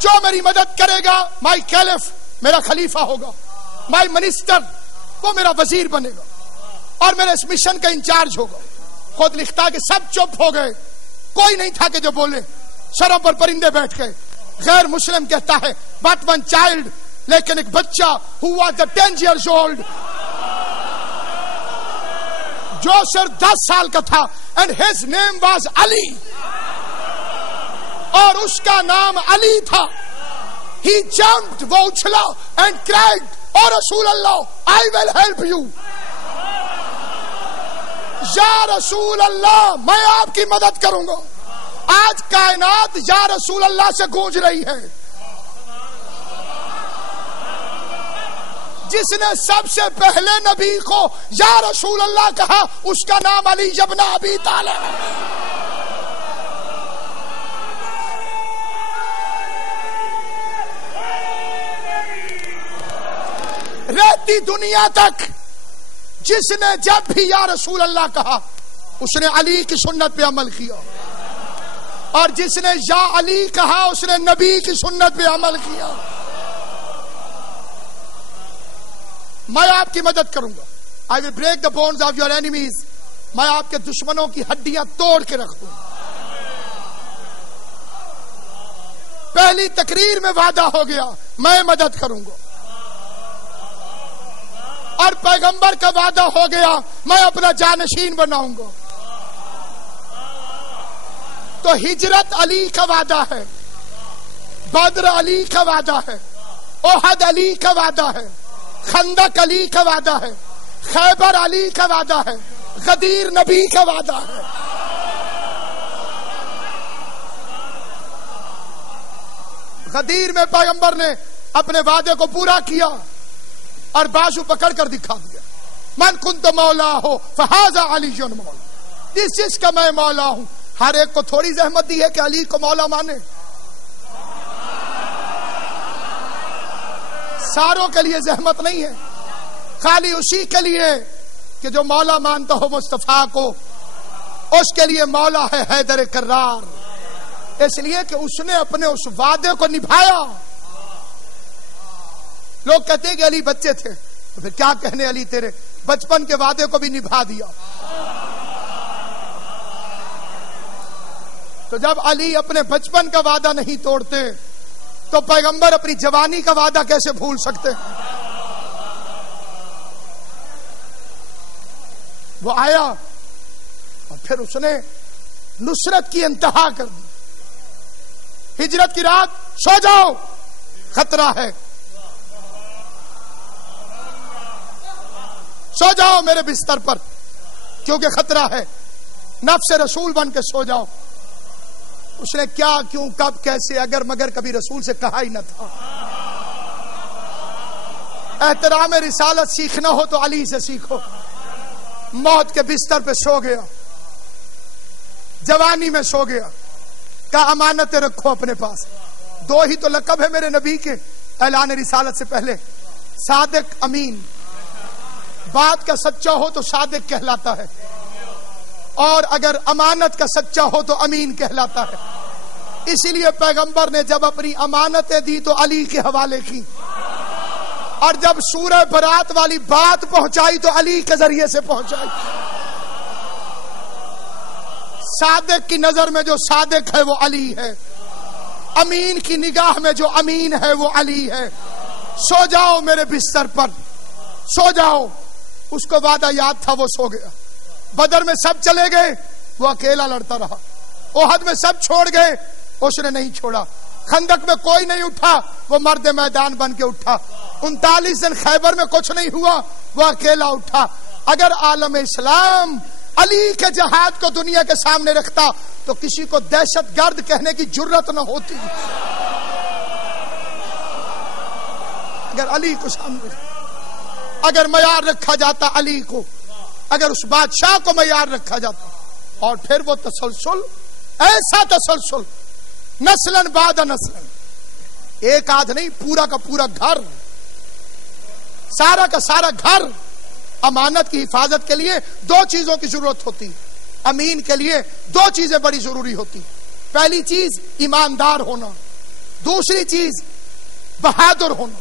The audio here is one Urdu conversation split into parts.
جو میری مدد کرے گا مائی کیلف میرا خلیفہ ہوگا، مائی منسٹر وہ میرا وزیر بنے گا اور میرے اس مشن کا انچارج ہوگا. خود لکھتا ہے کہ سب چپ ہو گئے، کوئی نہیں تھا کہ جو بولے، سروں پر پرندے بیٹھ گئے. غیر مسلم کہتا ہے بٹ ون چائلڈ، لیکن ایک بچہ who was 10 years old جو صرف 10 سال کا تھا and his name was علی، اور اس کا نام علی تھا. he jumped، وہ اچھلا and cried او رسول اللہ I will help you، یا رسول اللہ میں آپ کی مدد کروں گا. آج کائنات یا رسول اللہ سے گونج رہی ہے. جس نے سب سے پہلے نبی کو یا رسول اللہ کہا اس کا نام علی ابن ابی طالب ہے. رہتی دنیا تک جس نے جب بھی یا رسول اللہ کہا اس نے علی کی سنت پہ عمل کیا، اور جس نے یا علی کہا اس نے نبی کی سنت پہ عمل کیا. میں آپ کی مدد کروں گا. I will break the bones of your enemies، میں آپ کے دشمنوں کی ہڈیاں توڑ کے رکھ دوں. پہلی تقریر میں وعدہ ہو گیا میں مدد کروں گا، اور پیغمبر کا وعدہ ہو گیا میں اپنا جانشین بناؤں گا. تو ہجرت علی کا وعدہ ہے، بدر علی کا وعدہ ہے، احد علی کا وعدہ ہے، خندق علی کا وعدہ ہے، خیبر علی کا وعدہ ہے، غدیر نبی کا وعدہ ہے. غدیر میں پیغمبر نے اپنے وعدے کو پورا کیا اور بازو پکڑ کر دکھا دیا. من کنت مولا ہو فہذا علی مولا، جس جس کا میں مولا ہوں. ہر ایک کو تھوڑی زحمت دی ہے کہ علی کو مولا مانے، ساروں کے لیے زحمت نہیں ہے، خالی اسی کے لیے کہ جو مولا مانتا ہو مصطفیٰ کو، اس کے لیے مولا ہے حیدر کرار، اس لیے کہ اس نے اپنے اس وعدے کو نبھایا. لوگ کہتے ہیں کہ علی بچے تھے، تو پھر کیا کہنے علی تیرے بچپن کے وعدے کو بھی نبھا دیا. تو جب علی اپنے بچپن کا وعدہ نہیں توڑتے تو پیغمبر اپنی جوانی کا وعدہ کیسے بھول سکتے؟ وہ آیا اور پھر اس نے نصرت کی انتہا کر دی. ہجرت کی رات سو جاؤ خطرہ ہے، سو جاؤ میرے بستر پر کیونکہ خطرہ ہے، نفس رسول بن کے سو جاؤ. اس نے کیا کیوں کب کیسے اگر مگر کبھی رسول سے کہا ہی نہ تھا. احترام رسالت سیکھنا ہو تو علی سے سیکھو. موت کے بستر پہ سو گیا، جوانی میں سو گیا، کہا امانتیں رکھو اپنے پاس. دو ہی تو لقب ہے میرے نبی کے اعلان رسالت سے پہلے، صادق امین. بات کا سچا ہو تو صادق کہلاتا ہے، اور اگر امانت کا سچا ہو تو امین کہلاتا ہے. اسی لیے پیغمبر نے جب اپنی امانتیں دی تو علی کے حوالے کی، اور جب سورہ برات والی بات پہنچائی تو علی کے ذریعے سے پہنچائی. صادق کی نظر میں جو صادق ہے وہ علی ہے، امین کی نگاہ میں جو امین ہے وہ علی ہے. سو جاؤ میرے بستر پر، سو جاؤ. اس کو وعدہ یاد تھا، وہ سو گیا. بدر میں سب چلے گئے، وہ اکیلا لڑتا رہا. احد میں سب چھوڑ گئے، اس نے نہیں چھوڑا. خندق میں کوئی نہیں اٹھا، وہ مرد میدان بن کے اٹھا. 39 دن خیبر میں کچھ نہیں ہوا، وہ اکیلا اٹھا. اگر عالم اسلام علی کے جہاد کو دنیا کے سامنے رکھتا تو کسی کو دہشت گرد کہنے کی جرت نہ ہوتی. اگر علی کو سامنے، اگر معیار رکھا جاتا علی کو، اگر اس بادشاہ کو معیار رکھا جاتا، اور پھر وہ تسلسل، ایسا تسلسل نسلن بعد نسلن، ایک آدھ نہیں، پورا کا پورا گھر، سارا کا سارا گھر. امانت کی حفاظت کے لیے دو چیزوں کی ضرورت ہوتی، امین کے لیے دو چیزیں بڑی ضروری ہوتی. پہلی چیز ایماندار ہونا، دوسری چیز بہادر ہونا.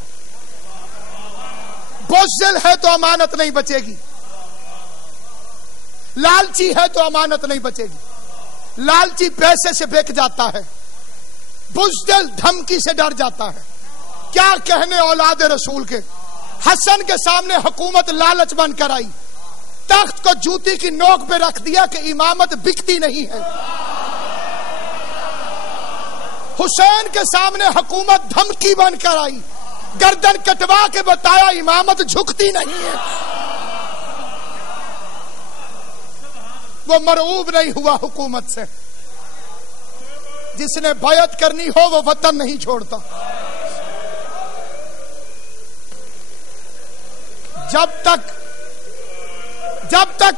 بزدل ہے تو امانت نہیں بچے گی, لالچی ہے تو امانت نہیں بچے گی. لالچی پیسے سے بک جاتا ہے, بزدل دھمکی سے ڈر جاتا ہے. کیا کہنے اولاد رسول کے. حسن کے سامنے حکومت لالچ بن کر آئی, تخت کو جوتی کی نوک پہ رکھ دیا کہ امامت بکتی نہیں ہے. حسین کے سامنے حکومت دھمکی بن کر آئی, گردن کٹوا کے بتایا امامت جھکتی نہیں ہے. وہ مرعوب نہیں ہوا حکومت سے. جس نے بیعت کرنی ہو وہ وطن نہیں چھوڑتا. جب تک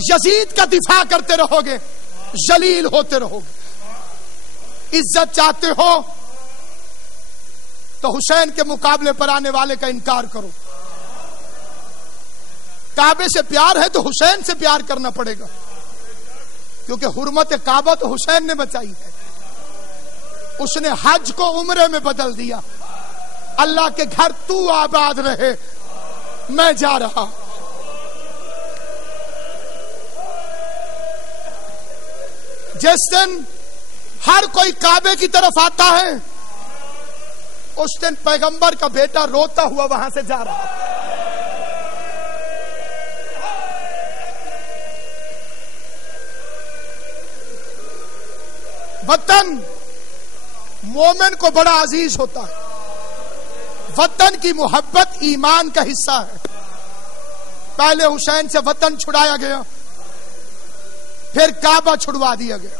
یزید کا دفاع کرتے رہو گے ذلیل ہوتے رہو گے. عزت چاہتے ہو تو حسین کے مقابلے پر آنے والے کا انکار کرو. کعبے سے پیار ہے تو حسین سے پیار کرنا پڑے گا, کیونکہ حرمت کعبہ تو حسین نے بچائی ہے. اس نے حج کو عمرے میں بدل دیا. اللہ کے گھر تو آباد رہے, میں جا رہا. جس دن ہر کوئی کعبے کی طرف آتا ہے اس دن پیغمبر کا بیٹا روتا ہوا وہاں سے جا رہا. وطن مومن کو بڑا عزیز ہوتا ہے. وطن کی محبت ایمان کا حصہ ہے. پہلے حسین سے وطن چھڑایا گیا, پھر کعبہ چھڑوا دیا گیا.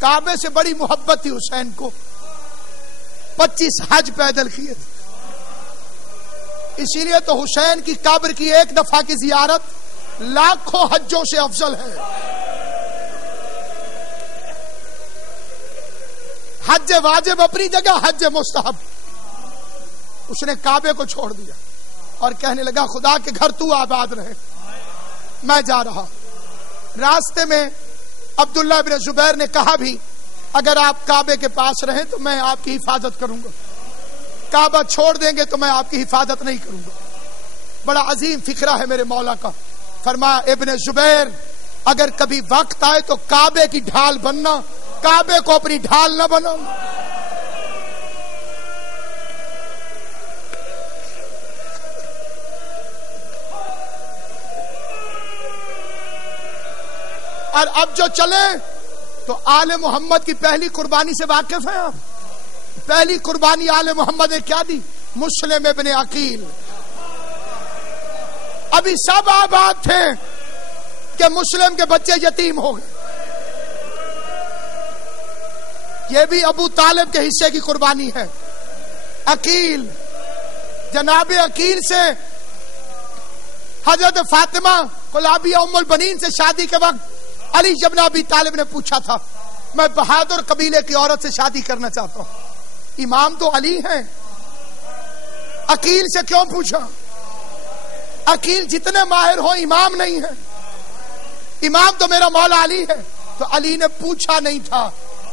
کعبے سے بڑی محبت تھی حسین کو. 25 حج پیدل کیے تھے. اسی لیے تو حسین کی قبر کی ایک دفعہ کی زیارت لاکھوں حجوں سے افضل ہے. حج واجب اپنی جگہ, حج مستحب. اس نے کعبے کو چھوڑ دیا اور کہنے لگا خدا کے گھر تو آباد رہے, میں جا رہا. راستے میں عبداللہ بن زبیر نے کہا بھی اگر آپ کعبے کے پاس رہیں تو میں آپ کی حفاظت کروں گا, کعبہ چھوڑ دیں گے تو میں آپ کی حفاظت نہیں کروں گا. بڑا عظیم فکرہ ہے میرے مولا کا. فرمایا ابن زبیر اگر کبھی وقت آئے تو کعبے کی ڈھال بننا, کعبے کو اپنی ڈھال نہ بنانا. اور اب جو چلے تو آل محمد کی پہلی قربانی سے واقف ہیں آپ. پہلی قربانی آل محمد نے کیا دی؟ مسلم ابن عقیل. ابھی سب آباد تھے کہ مسلم کے بچے یتیم ہو گئے. یہ بھی ابو طالب کے حصے کی قربانی ہے. عقیل, جناب عقیل سے حضرت فاطمہ کلابیہ ام البنین سے شادی کے وقت علی ابن ابی طالب نے پوچھا تھا میں بہادر قبیلے کی عورت سے شادی کرنا چاہتا ہوں. امام تو علی ہیں, عقیل سے کیوں پوچھا؟ عقیل جتنے ماہر ہو امام نہیں ہے. امام تو میرا مولا علی ہے. تو علی نے پوچھا نہیں تھا,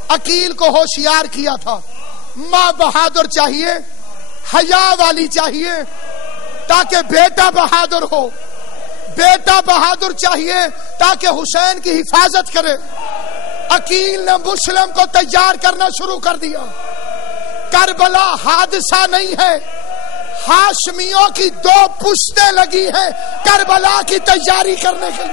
عقیل کو ہوشیار کیا تھا. ماں بہادر چاہیے, حیا والی چاہیے تاکہ بیٹا بہادر ہو. بیٹا بہادر چاہیے تاکہ حسین کی حفاظت کرے. عقیل نے مسلم کو تیار کرنا شروع کر دیا. کربلا حادثہ نہیں ہے, ہاشمیوں کی 2 پشتیں لگی ہیں کربلا کی تیاری کرنے کے لیے.